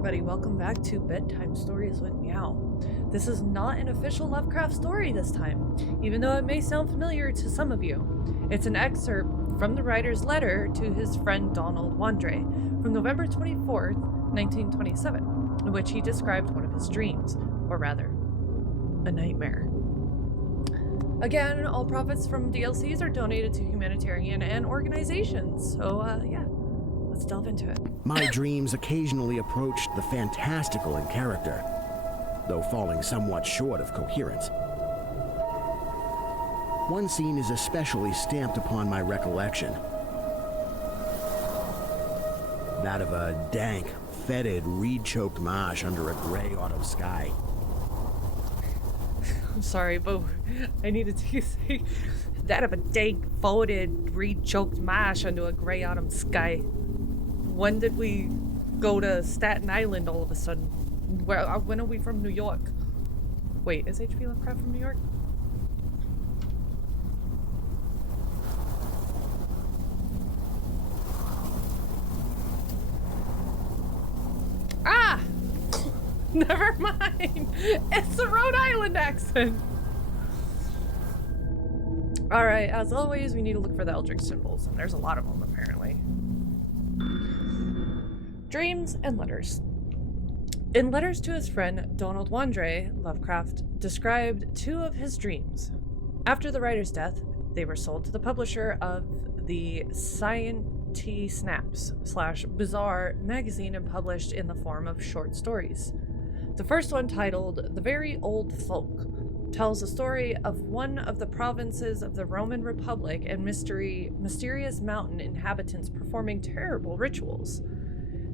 everybody, welcome back to Bedtime Stories with Meow. This is not an official Lovecraft story this time, even though it may sound familiar to some of you. It's an excerpt from the writer's letter to his friend Donald Wandre from November 24th, 1927, in which he described one of his dreams, or rather, a nightmare. Again, all profits from DLCs are donated to humanitarian and organizations, so yeah, let's delve into it. My dreams occasionally approached the fantastical in character, though falling somewhat short of coherence. One scene is especially stamped upon my recollection. That of a dank, fetid, reed-choked marsh under a gray autumn sky. I'm sorry, but I needed to say that of a dank, folded, reed-choked marsh under a gray autumn sky. When did we go to Staten Island all of a sudden? When are we from New York? Wait, is H.P. Lovecraft from New York? Ah! Never mind! It's the Rhode Island accent! Alright, as always, we need to look for the Eldritch symbols, and there's a lot of them, apparently. Dreams and letters. In letters to his friend Donald Wandre, Lovecraft described two of his dreams. After the writer's death, they were sold to the publisher of the Scienti Snaps / Bizarre magazine and published in the form of short stories. The first one, titled The Very Old Folk, tells the story of one of the provinces of the Roman Republic and mysterious mountain inhabitants performing terrible rituals.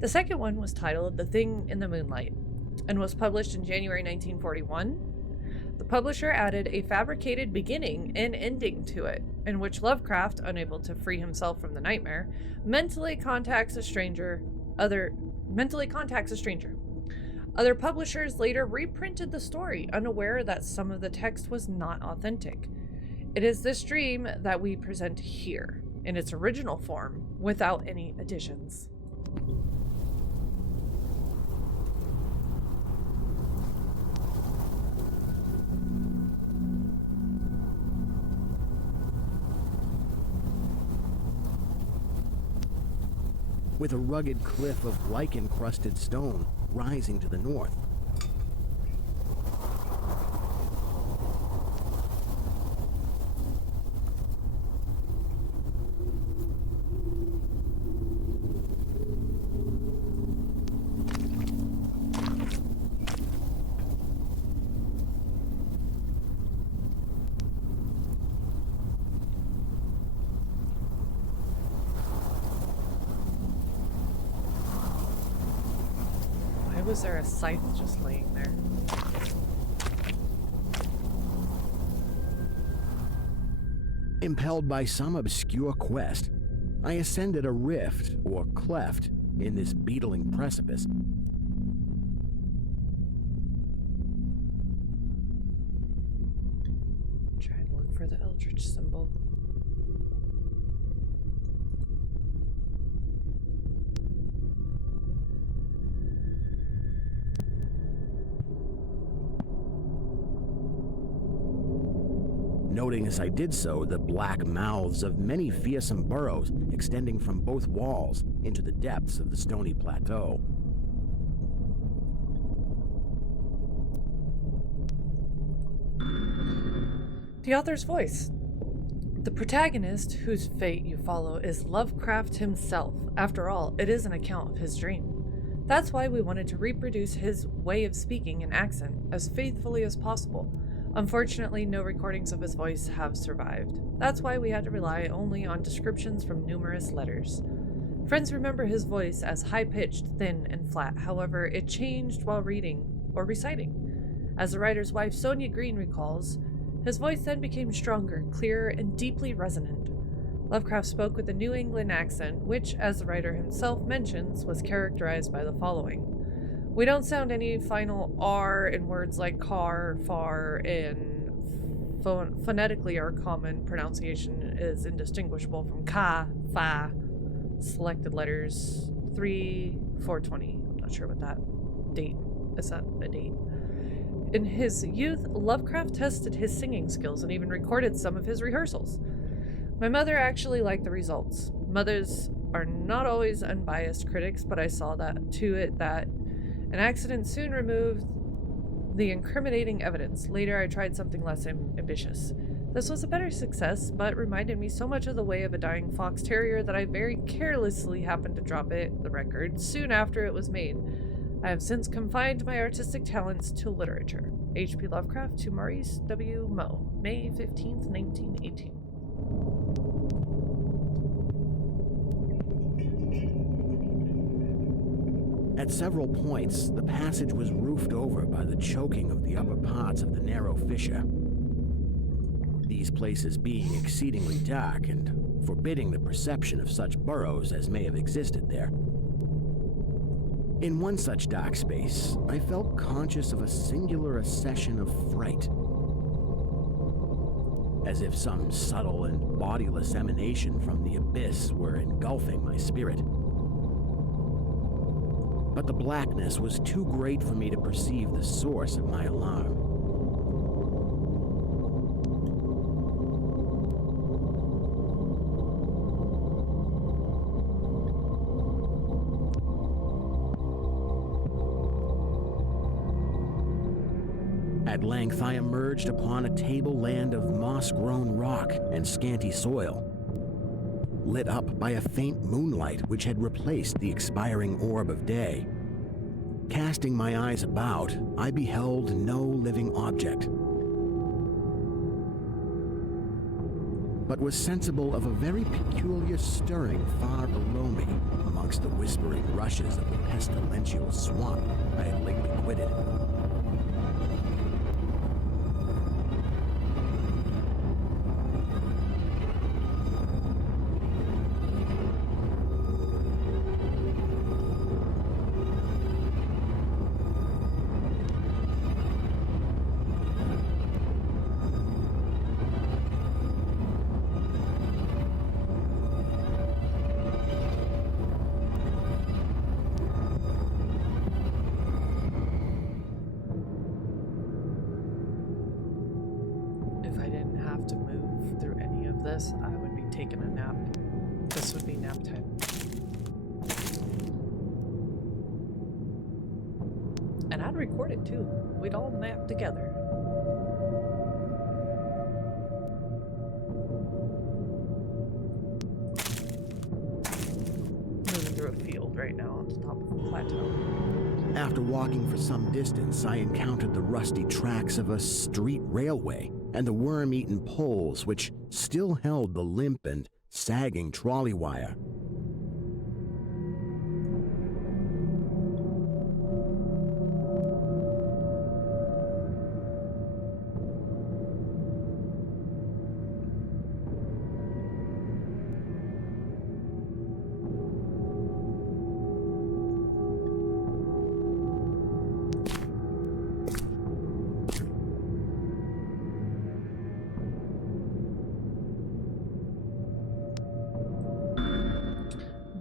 The second one was titled The Thing in the Moonlight and was published in January 1941. The publisher added a fabricated beginning and ending to it, in which Lovecraft, unable to free himself from the nightmare, mentally contacts a stranger. Other publishers later reprinted the story, unaware that some of the text was not authentic. It is this dream that we present here, in its original form, without any additions. With a rugged cliff of lichen-crusted stone rising to the north. Was there a scythe just laying there? Impelled by some obscure quest, I ascended a rift, or cleft, in this beetling precipice. Trying to look for the Eldritch symbol. Noting as I did so the black mouths of many fearsome burrows extending from both walls into the depths of the stony plateau. The author's voice. The protagonist, whose fate you follow, is Lovecraft himself. After all, it is an account of his dream. That's why we wanted to reproduce his way of speaking and accent as faithfully as possible. Unfortunately, no recordings of his voice have survived. That's why we had to rely only on descriptions from numerous letters. Friends remember his voice as high-pitched, thin, and flat. However, it changed while reading or reciting. As the writer's wife Sonia Green recalls, his voice then became stronger, clearer, and deeply resonant. Lovecraft spoke with a New England accent, which, as the writer himself mentions, was characterized by the following. We don't sound any final R in words like car, far, and phonetically our common pronunciation is indistinguishable from ka, fa. Selected letters 3, 420. not sure what that date is. That a date? In his youth, Lovecraft tested his singing skills and even recorded some of his rehearsals. My mother actually liked the results. Mothers are not always unbiased critics, but I saw that to it that an accident soon removed the incriminating evidence. Later, I tried something less ambitious. This was a better success, but reminded me so much of the way of a dying fox terrier that I very carelessly happened to drop the record, soon after it was made. I have since confined my artistic talents to literature. H.P. Lovecraft to Maurice W. Moe, May 15th, 1918. At several points, the passage was roofed over by the choking of the upper parts of the narrow fissure. These places being exceedingly dark and forbidding the perception of such burrows as may have existed there. In one such dark space, I felt conscious of a singular accession of fright, as if some subtle and bodiless emanation from the abyss were engulfing my spirit. But the blackness was too great for me to perceive the source of my alarm. At length, I emerged upon a tableland of moss-grown rock and scanty soil, lit up by a faint moonlight which had replaced the expiring orb of day. Casting my eyes about, I beheld no living object, but was sensible of a very peculiar stirring far below me amongst the whispering rushes of the pestilential swamp I had lately quitted. I would be taking a nap. This would be nap time. And I'd record it too. We'd all nap together. Moving through a field right now on the top of a plateau. After walking for some distance, I encountered the rusty tracks of a street railway and the worm-eaten poles which still held the limp and sagging trolley wire.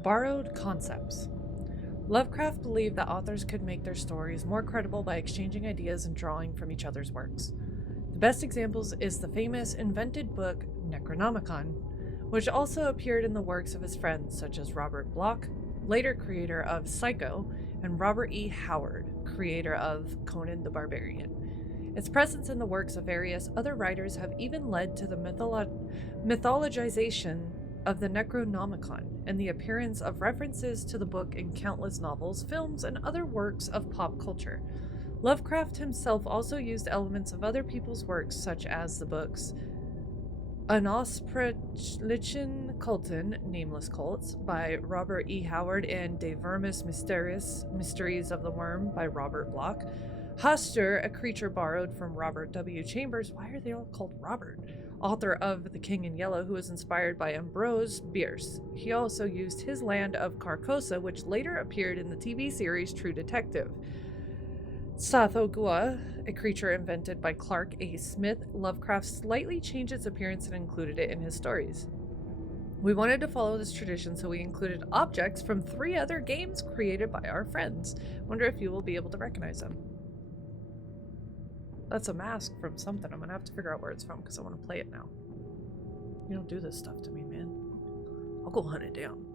Borrowed concepts. Lovecraft believed that authors could make their stories more credible by exchanging ideas and drawing from each other's works. The best examples is the famous invented book Necronomicon, which also appeared in the works of his friends such as Robert Bloch, later creator of Psycho, and Robert E. Howard, creator of Conan the Barbarian. Its presence in the works of various other writers have even led to the mythologization of the Necronomicon and the appearance of references to the book in countless novels, films, and other works of pop culture. Lovecraft himself also used elements of other people's works, such as the books Anosprechlichen Kulten, Nameless Cults, by Robert E. Howard, and De Vermis Mysteriis, Mysteries of the Worm, by Robert Bloch. Hastur, a creature borrowed from Robert W. Chambers. Why are they all called Robert? Author of The King in Yellow, who was inspired by Ambrose Bierce. He also used his land of Carcosa, which later appeared in the TV series True Detective. Sathogua, a creature invented by Clark A. Smith. Lovecraft slightly changed its appearance and included it in his stories. We wanted to follow this tradition, so we included objects from 3 other games created by our friends. Wonder if you will be able to recognize them. That's a mask from something. I'm gonna have to figure out where it's from because I want to play it now. You don't do this stuff to me, man. I'll go hunt it down.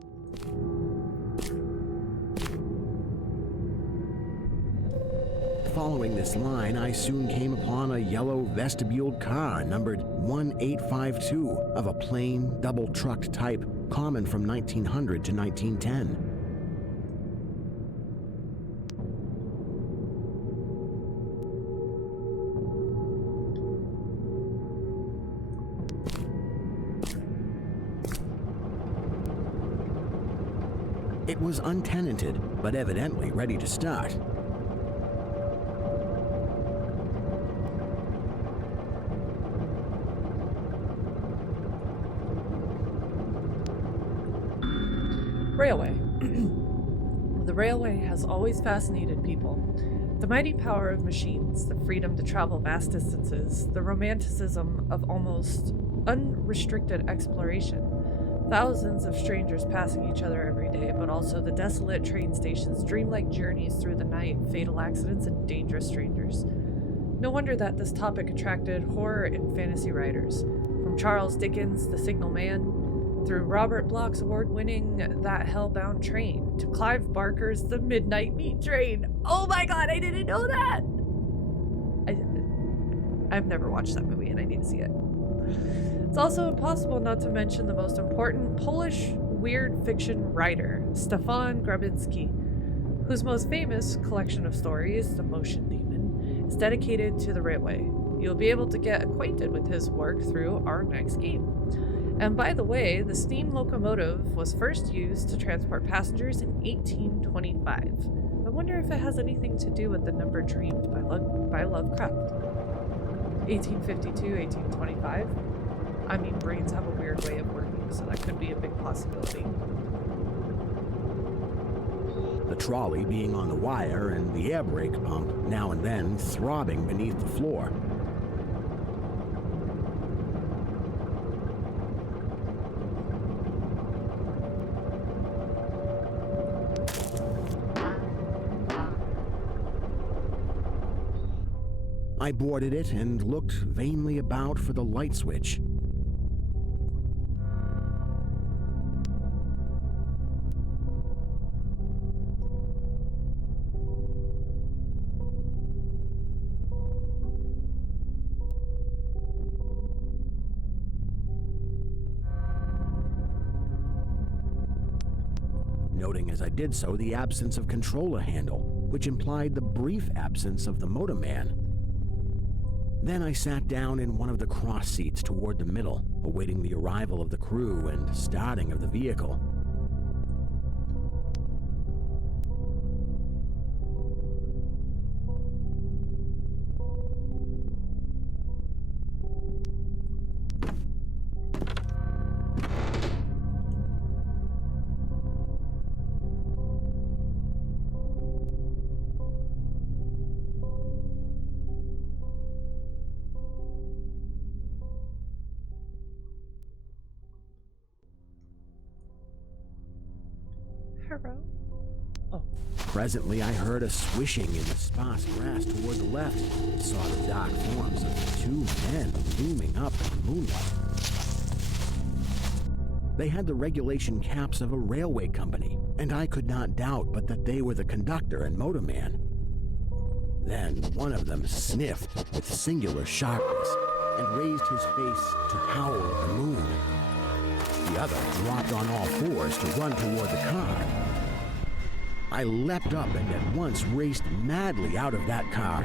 Following this line, I soon came upon a yellow vestibuled car numbered 1852 of a plain, double-trucked type, common from 1900 to 1910. It was untenanted, but evidently ready to start. Railway. The railway has always fascinated people. The mighty power of machines, the freedom to travel vast distances, the romanticism of almost unrestricted exploration. Thousands of strangers passing each other every day, but also the desolate train stations, dreamlike journeys through the night, fatal accidents, and dangerous strangers. No wonder that this topic attracted horror and fantasy writers. From Charles Dickens' The Signal Man, through Robert Bloch's award-winning That Hellbound Train, to Clive Barker's The Midnight Meat Train. Oh my god, I didn't know that! I've never watched that movie and I need to see it. It's also impossible not to mention the most important Polish weird fiction writer, Stefan Grabinski, whose most famous collection of stories, The Motion Demon, is dedicated to the railway. You'll be able to get acquainted with his work through our next game. And by the way, the steam locomotive was first used to transport passengers in 1825. I wonder if it has anything to do with the number dreamed by Lovecraft. 1852, 1825. I mean, brains have a weird way of working, so that could be a big possibility. The trolley being on the wire and the air brake pump now and then throbbing beneath the floor. I boarded it and looked vainly about for the light switch. Noting as I did so the absence of controller handle, which implied the brief absence of the motorman. Then I sat down in one of the cross seats toward the middle, awaiting the arrival of the crew and starting of the vehicle. Presently, I heard a swishing in the sparse grass toward the left, and saw the dark forms of 2 men looming up in the moonlight. They had the regulation caps of a railway company, and I could not doubt but that they were the conductor and motorman. Then one of them sniffed with singular sharpness and raised his face to howl at the moon. The other dropped on all fours to run toward the car. I leapt up and at once raced madly out of that car.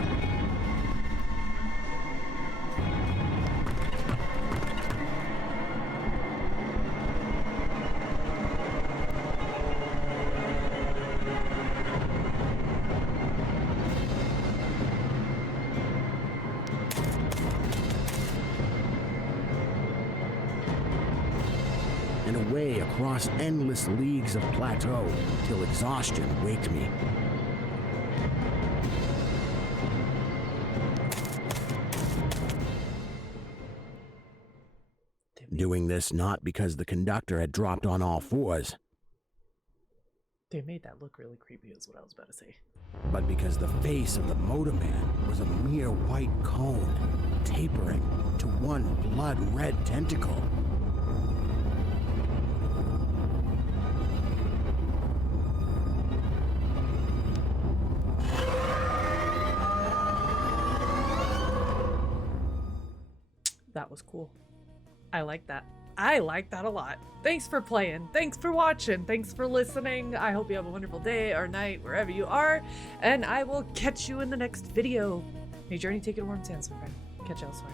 And away across endless leagues of plateau till exhaustion waked me. doing this not because the conductor had dropped on all fours, They made that look really creepy is what I was about to say. but because the face of the motorman was a mere white cone, tapering to one blood-red tentacle. That was cool. I like that. I like that a lot. Thanks for playing. Thanks for watching. Thanks for listening. I hope you have a wonderful day or night wherever you are. And I will catch you in the next video. May journey take you to warm sands, my friend. Catch you elsewhere.